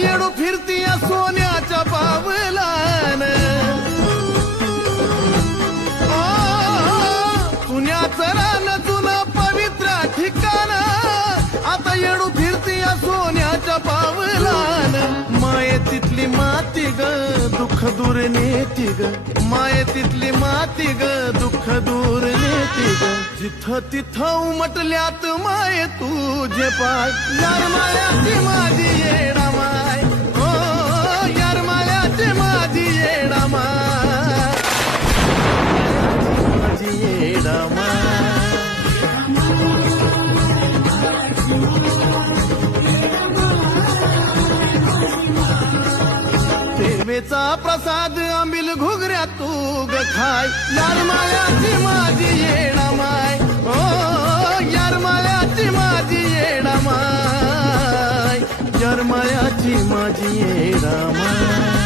येडू फिरतीया सोन्याच्या पावलान पुण्याचं रान जुना पवित्र ठिकाण. आता येडू फिरतीया सोन्याच्या पावलान माये तिथली माती ग दुःख दूर नेती ग. माये तिथली माती ग दुःख दूर नेती ग. जिथं तिथं उमटल्यात माये तुझे पाय. यार मायाची माझी येड येडा माय प्रसाद आंबिल घुगऱ्या तू ग खाय. यार मायाची माझी येणा माय. ओ यार मायाची माझी येणा माय. यार मायाची माझी येणा माय.